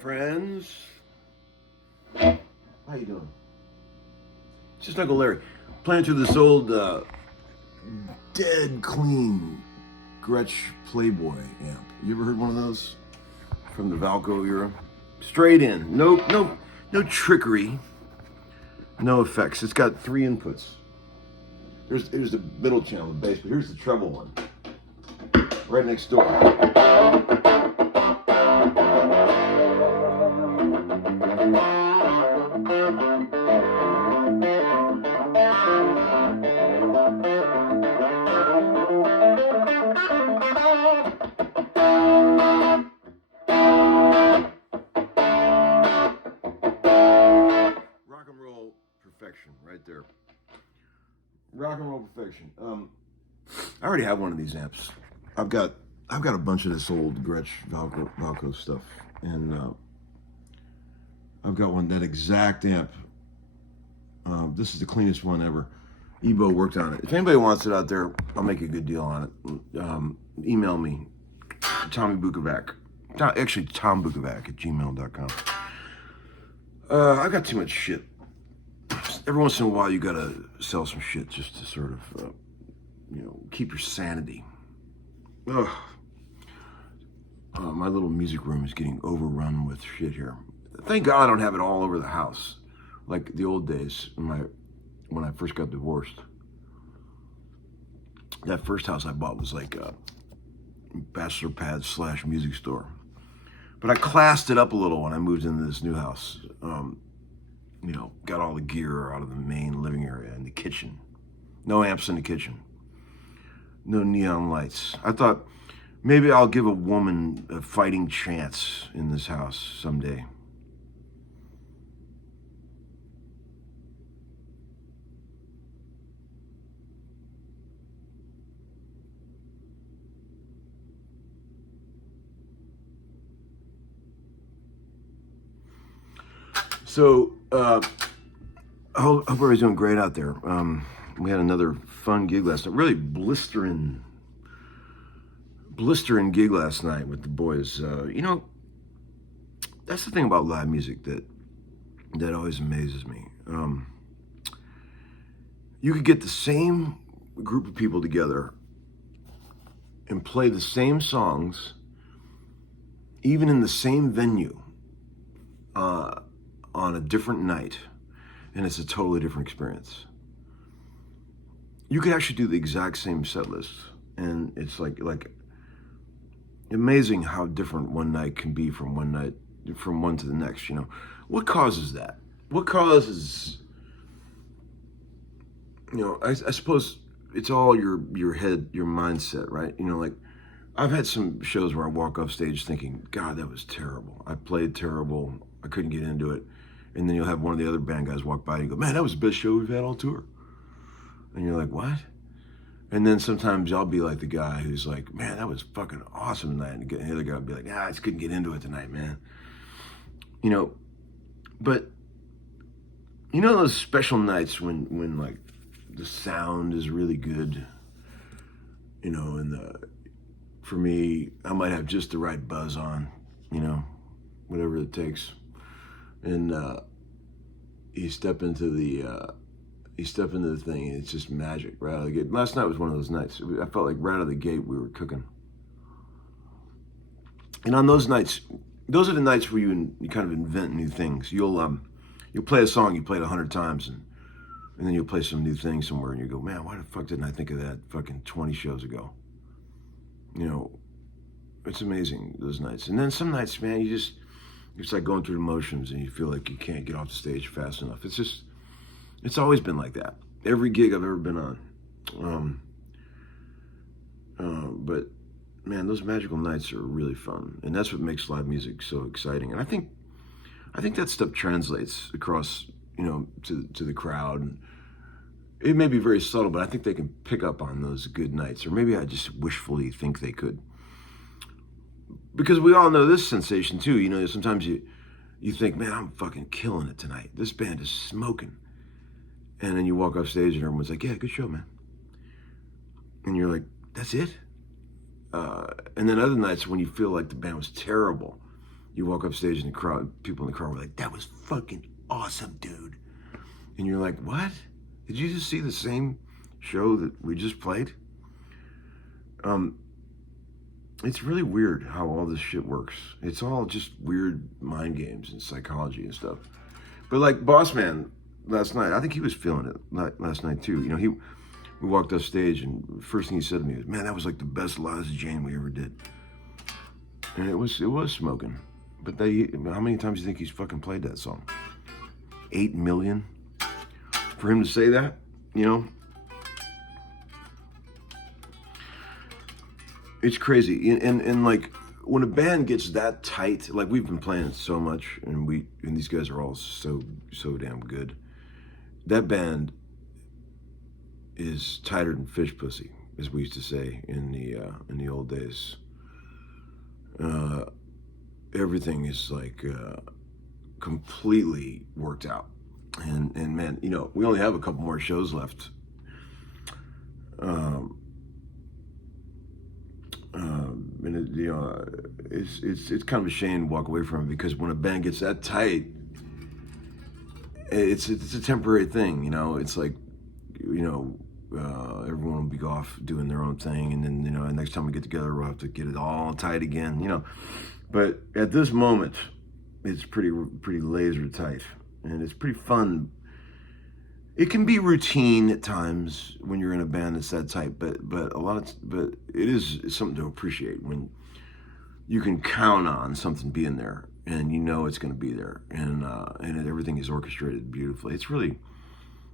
friends. How you doing? It's just Uncle Larry. Playing through this old, dead clean Gretsch Playboy amp. You ever heard one of those? From the Valco era? Straight in. No trickery. No effects. It's got 3 inputs. Here's the middle channel, the bass, but here's the treble one. Right next door. Rock and roll perfection, right there. Rock and roll perfection. I already have one of these amps. I've got a bunch of this old Gretsch Valco stuff, and I've got that exact amp. This is the cleanest one ever. Ebo worked on it. If anybody wants it out there, I'll make a good deal on it. Email me, Tommy Bukovac. Actually, tombukovac@gmail.com. I've got too much shit. Every once in a while, you gotta sell some shit just to sort of, keep your sanity. Ugh. My little music room is getting overrun with shit here. Thank God I don't have it all over the house. like the old days when I first got divorced. That first house I bought was like a bachelor pad / music store. But I classed it up a little when I moved into this new house. You know, got all the gear out of the main living area and the kitchen. No amps in the kitchen. No neon lights. I thought maybe I'll give a woman a fighting chance in this house someday. So, I hope everybody's doing great out there. We had another fun gig last night. Really blistering gig last night with the boys. You know, that's the thing about live music that always amazes me. You could get the same group of people together and play the same songs, even in the same venue, on a different night, and it's a totally different experience. You could actually do the exact same set list, and it's like amazing how different one night can be from one to the next. You know, what causes that? What causes? You know, I suppose it's all your head, your mindset, right? You know, like I've had some shows where I walk off stage thinking, God, that was terrible. I played terrible. I couldn't get into it. And then you'll have one of the other band guys walk by and you go, man, that was the best show we've had all tour. And you're like, what? And then sometimes I'll be like the guy who's like, man, that was fucking awesome tonight. And the other guy will be like, I just couldn't get into it tonight, man. You know, but you know those special nights when like the sound is really good, you know, and for me, I might have just the right buzz on, you know, whatever it takes. And you step into the thing, and it's just magic right out of the gate. Last night was one of those nights. I felt like right out of the gate we were cooking. And on those nights, those are the nights where you kind of invent new things. You'll play a song you played 100 times, and then you'll play some new thing somewhere, and you go, man, why the fuck didn't I think of that fucking 20 shows ago? You know, it's amazing, those nights. And then some nights, man, it's like going through the motions and you feel like you can't get off the stage fast enough. It's always been like that. Every gig I've ever been on. But man, those magical nights are really fun. And that's what makes live music so exciting. And I think that stuff translates across, you know, to the crowd. And it may be very subtle, but I think they can pick up on those good nights. Or maybe I just wishfully think they could. Because we all know this sensation too. You know, sometimes you think, man, I'm fucking killing it tonight. This band is smoking. And then you walk off stage and everyone's like, yeah, good show, man. And you're like, that's it? And then other nights when you feel like the band was terrible, you walk up stage and people in the crowd were like, that was fucking awesome, dude. And you're like, what? Did you just see the same show that we just played? It's really weird how all this shit works. It's all just weird mind games and psychology and stuff. But like Boss Man last night, I think he was feeling it last night too. You know, we walked off stage and the first thing he said to me was, man, that was like the best Liza Jane we ever did. And it was smoking. But how many times do you think he's fucking played that song? 8 million? For him to say that, you know? It's crazy. And like when a band gets that tight, like we've been playing so much and these guys are all so damn good. That band is tighter than fish pussy, as we used to say in the old days. Everything is like completely worked out. And man, you know, we only have a couple more shows left. And it, you know, it's kind of a shame to walk away from it, because when a band gets that tight, it's a temporary thing, you know. It's like, you know, everyone will be off doing their own thing, and then, you know, next time we get together, we'll have to get it all tight again, you know. But at this moment, it's pretty laser tight, and it's pretty fun. It can be routine at times when you're in a band that's that type, but it is something to appreciate when you can count on something being there, and you know it's going to be there, and everything is orchestrated beautifully.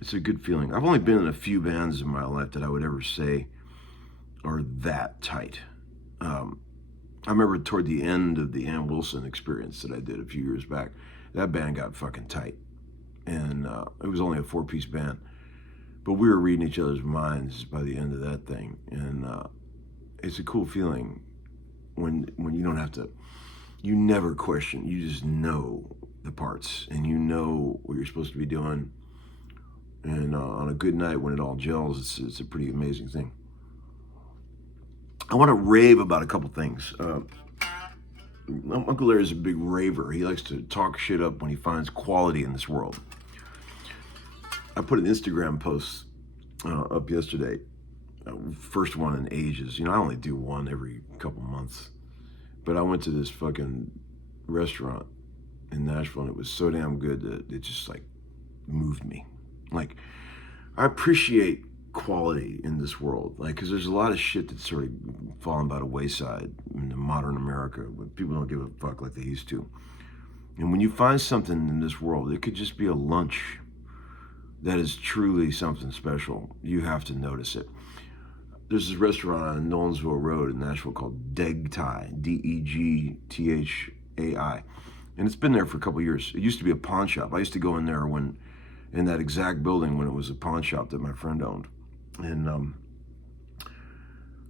It's a good feeling. I've only been in a few bands in my life that I would ever say are that tight. I remember toward the end of the Ann Wilson experience that I did a few years back, that band got fucking tight. And it was only a 4-piece band. But we were reading each other's minds by the end of that thing. And it's a cool feeling when you don't have to, you never question, you just know the parts and you know what you're supposed to be doing. And on a good night when it all gels, it's a pretty amazing thing. I want to rave about a couple things. Uncle Larry's a big raver. He likes to talk shit up when he finds quality in this world. I put an Instagram post up yesterday, first one in ages. You know, I only do one every couple months. But I went to this fucking restaurant in Nashville, and it was so damn good that it just, like, moved me. Like, I appreciate quality in this world, like, because there's a lot of shit that's sort of fallen by the wayside in modern America, when people don't give a fuck like they used to. And when you find something in this world, it could just be a lunch that is truly something special. You have to notice it. There's this restaurant on Nolensville Road in Nashville called Degtai, Degthai, and it's been there for a couple of years. It used to be a pawn shop. I used to go in there in that exact building when it was a pawn shop that my friend owned. And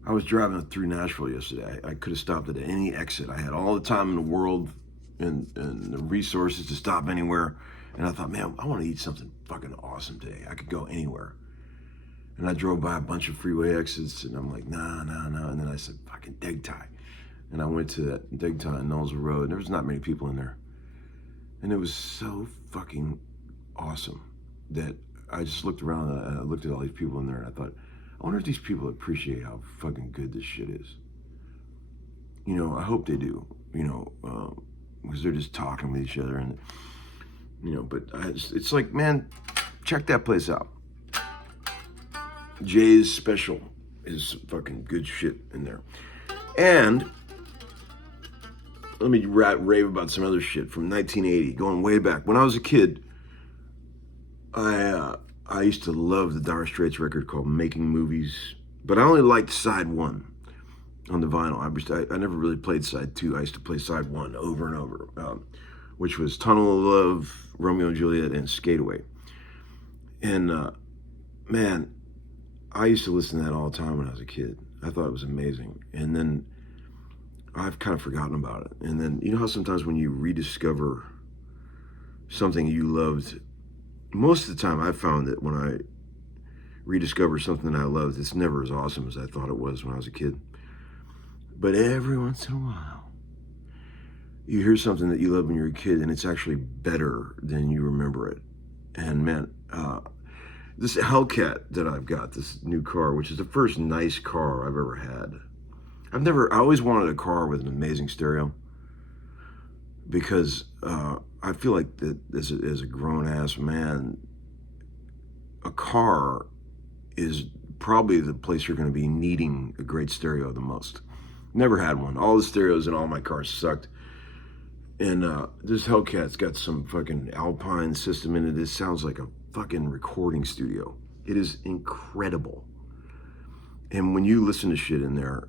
I was driving through Nashville yesterday. I could have stopped at any exit. I had all the time in the world and the resources to stop anywhere. And I thought, man, I want to eat something fucking awesome today. I could go anywhere. And I drove by a bunch of freeway exits, and I'm like, nah. And then I said, fucking Degtai. And I went to that Degtai on Nolensville Road, and there was not many people in there. And it was so fucking awesome that I just looked around and I looked at all these people in there, and I thought, I wonder if these people appreciate how fucking good this shit is. You know, I hope they do, you know, because they're just talking with each other, and, you know, but it's like, man, check that place out. Jay's Special is fucking good shit in there. And let me rave about some other shit from 1980, going way back. When I was a kid, I used to love the Dire Straits record called Making Movies, but I only liked side one on the vinyl. I never really played side two. I used to play side one over and over, which was Tunnel of Love, Romeo and Juliet, and Skate Away. And man, I used to listen to that all the time when I was a kid. I thought it was amazing. And then I've kind of forgotten about it. And then, you know how sometimes when you rediscover something you loved, most of the time I've found that when I rediscover something that I loved, it's never as awesome as I thought it was when I was a kid. But every once in a while, you hear something that you loved when you were a kid, and it's actually better than you remember it. And man, this Hellcat that I've got, this new car, which is the first nice car I've ever had. I always wanted a car with an amazing stereo, because I feel like that as a grown-ass man, a car is probably the place you're going to be needing a great stereo the most. Never had one. All the stereos in all my cars sucked. And this Hellcat's got some fucking Alpine system in it. It sounds like a fucking recording studio. It is incredible. And when you listen to shit in there,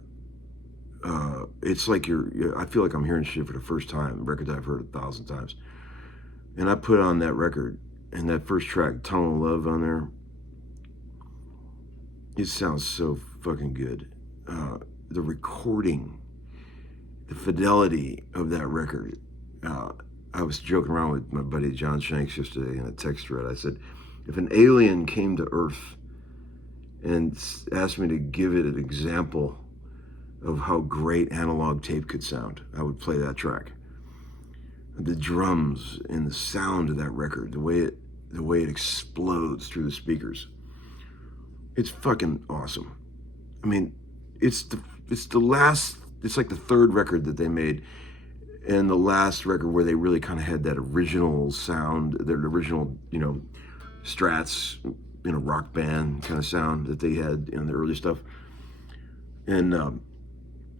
it's like I feel like I'm hearing shit for the first time, a record I've heard 1,000 times. And I put on that record, and that first track, Tunnel of Love, on there, it sounds so fucking good. The recording, the fidelity of that record. I was joking around with my buddy John Shanks yesterday in a text thread. I said, if an alien came to Earth and asked me to give it an example of how great analog tape could sound, I would play that track. The drums and the sound of that record, the way it explodes through the speakers, it's fucking awesome. I mean, it's like the third record that they made, and the last record where they really kind of had that original sound, their original, you know, Strats, you know, rock band kind of sound that they had in the early stuff. And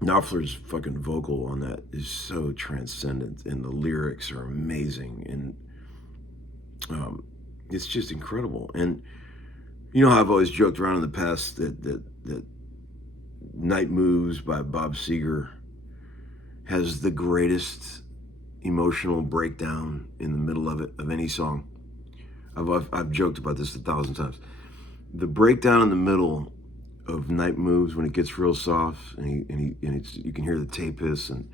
Knopfler's fucking vocal on that is so transcendent, and the lyrics are amazing, and it's just incredible. And you know how I've always joked around in the past that Night Moves by Bob Seger has the greatest emotional breakdown in the middle of it, of any song. I've joked about this 1,000 times. The breakdown in the middle of Night Moves, when it gets real soft, and you can hear the tape hiss, and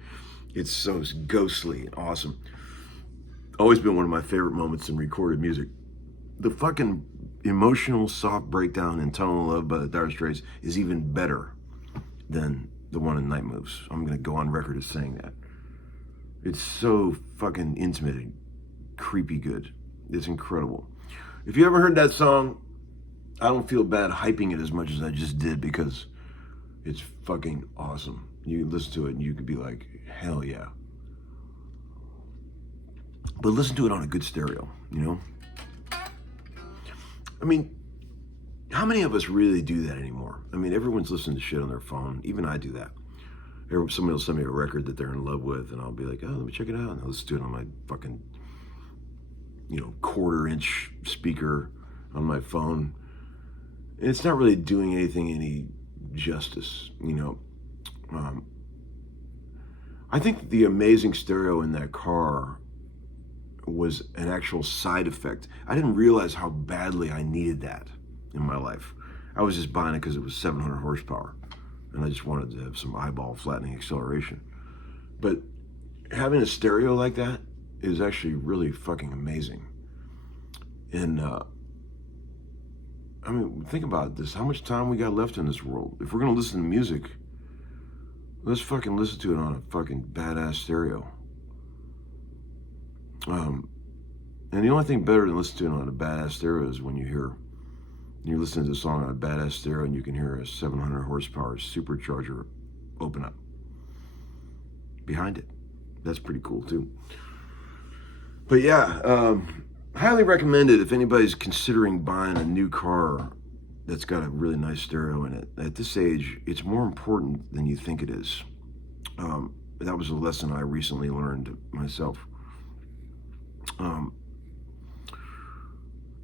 it's so ghostly and awesome. Always been one of my favorite moments in recorded music. The fucking emotional soft breakdown in Tunnel of Love by the Dire Straits is even better than the one in Night Moves. I'm gonna go on record as saying that. It's so fucking intimate and creepy good. It's incredible. If you haven't heard that song, I don't feel bad hyping it as much as I just did, because it's fucking awesome. You can listen to it and you could be like, hell yeah. But listen to it on a good stereo, you know? I mean, how many of us really do that anymore? I mean, everyone's listening to shit on their phone. Even I do that. Somebody will send me a record that they're in love with, and I'll be like, oh, let me check it out. And I'll listen to it on my fucking, you know, 1/4-inch speaker on my phone. And it's not really doing anything any justice, you know. I think the amazing stereo in that car was an actual side effect. I didn't realize how badly I needed that in my life. I was just buying it because it was 700 horsepower, and I just wanted to have some eyeball flattening acceleration. But having a stereo like that is actually really fucking amazing. And I mean, think about this. How much time we got left in this world? If we're gonna listen to music, let's fucking listen to it on a fucking badass stereo. And the only thing better than listening to it on a badass stereo is when you're listening to a song on a badass stereo and you can hear a 700 horsepower supercharger open up behind it. That's pretty cool too. But yeah, highly recommend it if anybody's considering buying a new car that's got a really nice stereo in it. At this age, it's more important than you think it is. That was a lesson I recently learned myself.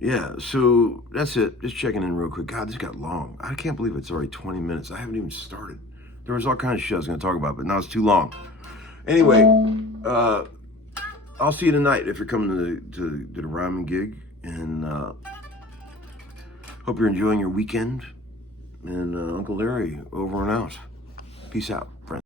Yeah, so that's it. Just checking in real quick. God, this got long. I can't believe it's already 20 minutes. I haven't even started. There was all kinds of shit I was going to talk about, but now it's too long. Anyway, I'll see you tonight if you're coming to the Ryman gig, and hope you're enjoying your weekend. And Uncle Larry, over and out. Peace out.